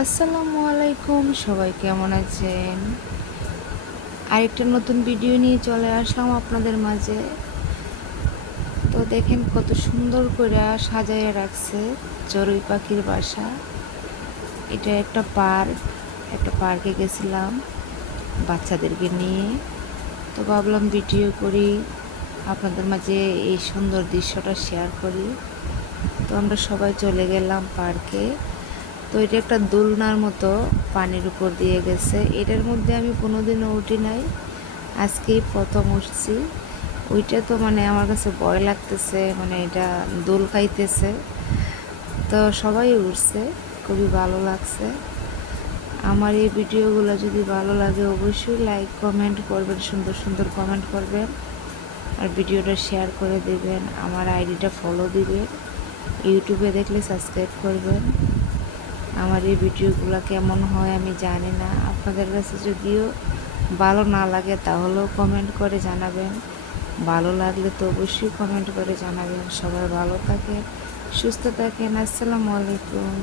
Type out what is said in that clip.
আসসালামু আলাইকুম, সবাই কেমন আছেন? আরেকটা নতুন ভিডিও নিয়ে চলে আসলাম আপনাদের মাঝে। তো দেখেন কত সুন্দর করে সাজায় রাখছে চড়ুই পাখির বাসা। এটা একটা পার্ক, একটা পার্কে গেছিলাম বাচ্চাদেরকে নিয়ে। তো ভাবলাম ভিডিও করি, আপনাদের মাঝে এই সুন্দর দৃশ্যটা শেয়ার করি। তো আমরা সবাই চলে গেলাম পার্কে। তো এটা একটা দোলনার মতো পানির উপর দিয়ে গেছে। এটার মধ্যে আমি কোনোদিনও উঠি নাই, আজকেই প্রথম উঠছি। ওইটা তো মানে আমার কাছে ভয় লাগতেছে, মানে এটা দোল খাইতেছে। তো সবাই উঠছে, খুবই ভালো লাগছে। আমার এই ভিডিওগুলো যদি ভালো লাগে অবশ্যই লাইক কমেন্ট করবেন, সুন্দর সুন্দর কমেন্ট করবেন, আর ভিডিওটা শেয়ার করে দেবেন। আমার আইডিটা ফলো দিবেন, ইউটিউবে দেখলে সাবস্ক্রাইব করবেন। আমার এই ভিডিওগুলো কেমন হয় আমি জানি না, আপনাদের কাছে যদিও ভালো না লাগে তাহলেও কমেন্ট করে জানাবেন, ভালো লাগলে তো অবশ্যই কমেন্ট করে জানাবেন। সবাই ভালো থাকেন, সুস্থ থাকেন। আসসালামু আলাইকুম।